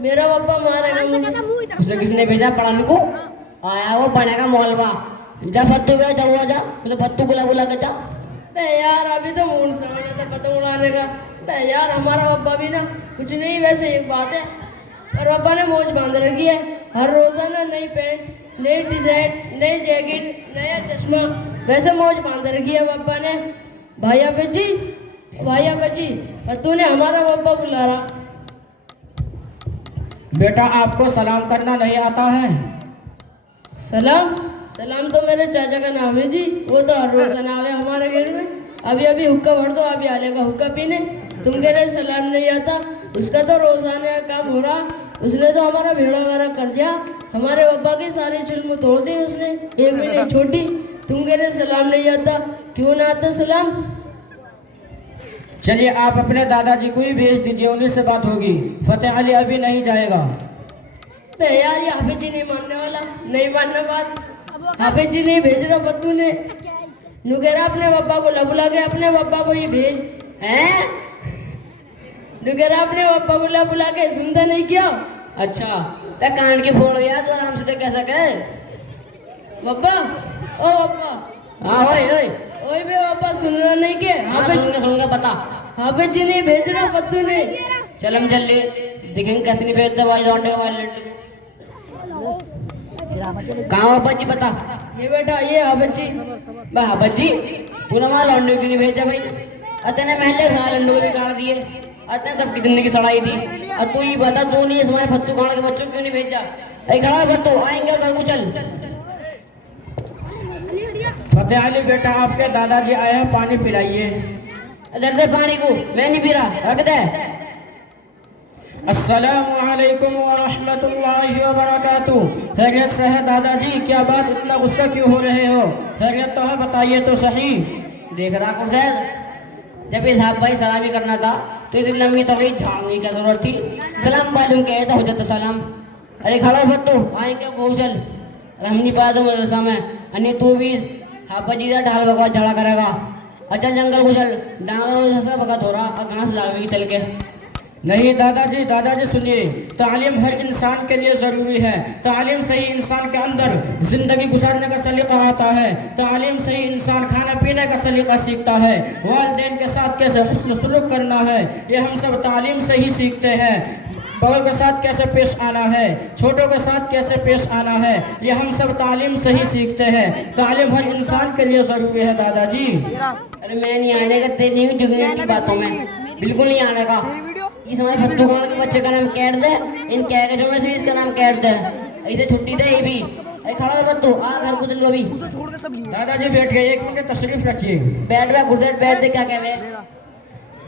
मेरा पापा मारेगा मुझे। उसे किसने भेजा पढ़ाने को? आया वो पढ़ेगा मौलवा। जा फत्तू पे चढ़ जा, उसे फत्तू बुला बुला के जा। बे यार अभी तो मूड समझा था पतंग उड़ाने का। बे यार हमारा पापा भी ना कुछ नहीं, वैसे एक बात है, पर पापा ने मौज बांध रखी है। हर रोजाना नई पैंट, नई टी शर्ट, नई जैकेट, नया चश्मा, वैसे मौज बांध रखी है पापा ने। भाई हाफिज जी, पत्तू ने हमारा पापा बुला रहा। बेटा आपको सलाम करना नहीं आता है? सलाम तो मेरे चाचा का नाम है जी, वो तो हर रोज नाम है हमारे घर में। अभी हुक्का भर दो, अभी आलेगा हुक्का पीने। तुम कह रहे सलाम नहीं आता, उसका तो रोजाना काम हो रहा। उसने तो हमारा भेड़ा वारा कर दिया, हमारे पापा की सारी चुल्म तोड़ दी उसने, एक भी नहीं छोटी। तुम कह रहे सलाम नहीं आता, क्यों ना आता सलाम? चलिए आप अपने दादाजी को ही भेज दीजिए, उन्हीं से बात होगी। फतेह अली अभी नहीं जाएगा। बे यार ये हाफिज जी नहीं मानने वाला, नहीं मानना बात। हाफिज जी नहीं भेज रहा पत्तू ने, नू कह रहा अपने पापा को बुला के अपने पापा को ही भेज। हैं? नू कह रहा अपने पापा को बुला के, सुनता नहीं क्या? अच्छा, ते कान की फोड़ गया तो आराम से तो कह सके। पापा, ओ पापा। हाँ ओए ओए। ओए बे पापा सुन रहा नहीं के? हाँ सुनूंगा बता। हाफिज जी नहीं भेज रहा पत्तू ने। चल हम चल ले, देखेंगे कैसे नहीं भेजते भाई लौंडे वाले लड्डू। कहाँ हो बच्ची बता? ये बेटा ये हाफिज जी। बा बच्ची तूने वहाँ लौंडे क्यों नहीं भेजा भाई? अतने महल्ले साल लड्डू को बिगाड़ दिए, अतने सबकी जिंदगी सड़ाई दी। और तू ही बता, तू नहीं हमारे फत्तू खाना के बच्चों क्यों नहीं भेजा? अरे खड़ा फत्तू, आएंगे घर को चल। फतेह अली बेटा आपके दादाजी आए हैं, पानी पिलाइए। इधर दे पानी को, मैं नहीं पी रहा, रख दे। अस्सलामु अलैकुम व रहमतुल्लाहि व बरकातुहू। खैरियत से है दादाजी? क्या बात इतना गुस्सा क्यों हो रहे हो? खैरियत तो है, बताइए तो सही। देख रहा कुर्सैद, जब इस साहब भाई सलामी करना था तो इतनी लंबी तगड़ी झाड़ने की जरूरत थी। सलाम वालेकुम कहे तो हो जाता सलाम। अरे खड़ा फत्तू, आएंगे घोषल, हम नहीं पाया तो मदरसा में। अन्य तू भी हापा जी का ढाल भगवा झड़ा करेगा। अच्छा जंगल घुसल, डांगर भगत हो रहा और घास लावेगी चल के। नहीं दादाजी सुनिए, तालीम हर इंसान के लिए ज़रूरी है। तालीम से ही इंसान के अंदर ज़िंदगी गुजारने का सलीका आता है। तालीम से ही इंसान खाना पीने का सलीका सीखता है। वालिदैन के साथ कैसे हुस्न सलूक करना है, ये हम सब तालीम से ही सीखते हैं। बड़ों के साथ कैसे पेश आना है, छोटों के साथ कैसे पेश आना है, ये हम सब तालीम से ही सीखते हैं। तालीम हर इंसान के लिए ज़रूरी है दादाजी। अरे मैं नहीं आने का, तेरी न्यू जुगनेट की बातों में बिल्कुल नहीं आने का। इस हमारे फत्तू खाना के बच्चे का नाम कैट दे, इन कैट जो में से इसका नाम कैट दे, ऐसे छुट्टी दे ये भी। अरे खड़ा हो फत्तू, आ घर को चल अभी। दादाजी बैठ गए, एक मिनट तशरीफ रखिए। बैठ बे घुसट, बैठ दे, क्या कहवे?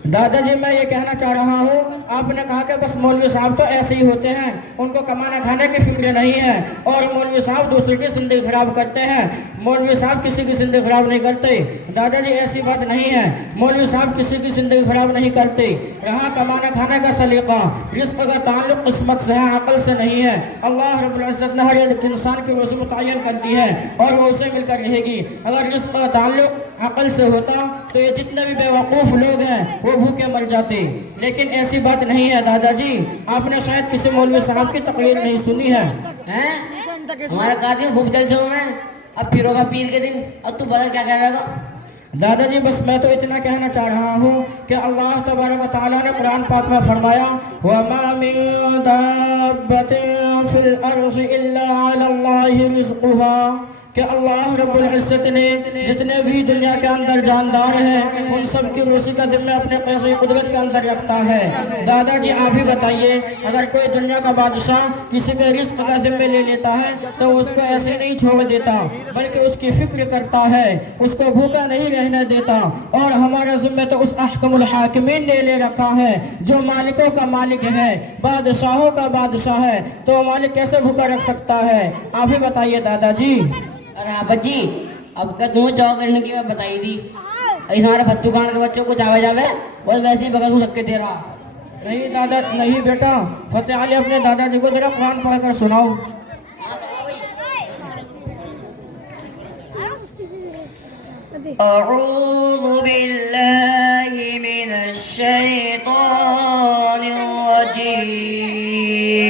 दादाजी मैं ये कहना चाह रहा हूँ, आपने कहा कि बस मौलवी साहब तो ऐसे ही होते हैं, उनको कमाना खाने की फिक्र नहीं है और मौलवी साहब दूसरे की जिंदगी खराब करते हैं। मौलवी साहब किसी की जिंदगी खराब नहीं करते। दादाजी ऐसी बात नहीं है, मौलवी साहब किसी की जिंदगी खराब नहीं करते। रहा कमाना खाने का सलीका, रिज़्क़ का ताल्लुक़ किस्मत से है, अक़ल से नहीं है। अल्लाह रब्बुल इज़्ज़त ने हर एक इंसान की रोज़ी मुतय्यन कर दी है और वो उसे मिलकर रहेगी। अगर रिज़्क़ का ताल्लुक़ अक़ल से होता तो ये जितने भी बेवकूफ़ लोग हैं वो भूखे मर जाते, लेकिन ऐसी बात नहीं है दादाजी। आपने शायद किसी मौलवी साहब की तकरीर नहीं सुनी है। हैं? हमारा काजी खूब जलसों में, अब फिर होगा पीर के दिन, और तू बता क्या कहेगा? दादाजी बस मैं तो इतना कहना चाह रहा हूँ कि अल्लाह तबारक व तआला ने कुरान पाक में फरमाया, वमा मिन दाब्बतिन फिल अर्ज़ि इल्ला अलल्लाहि रिज़्क़ुहा, कि अल्लाह रब्बुल इज़्ज़त ने जितने भी दुनिया के अंदर जानदार हैं उन सब की रोज़ी का ज़िम्मा अपने क़ब्ज़े कुदरत के अंदर रखता है। दादाजी आप ही बताइए, अगर कोई दुनिया का बादशाह किसी के रिज़्क़ का ज़िम्मा ले लेता है तो उसको ऐसे नहीं छोड़ देता, बल्कि उसकी फ़िक्र करता है, उसको भूखा नहीं रहने देता। और हमारा ज़िम्मा तो उस अहकमुल हाकिमीन ने ले रखा है जो मालिकों का मालिक है, बादशाहों का बादशाह है, तो मालिक कैसे भूखा रख सकता है? आप ही बताइए दादाजी। अरे हाँ बच्ची, अब क्या तुम्हें जॉब करने की मैं बताई थी, ऐसे हमारे फत्तू खान के बच्चों को जावे जावे बस वैसे ही बगल को धक्के दे रहा। नहीं दादा नहीं बेटा, फतेह अली अपने दादाजी को जरा कुरान पढ़ कर सुनाओ। अऊज़ु बिल्लाहि मिनश शैतानिर रजीम।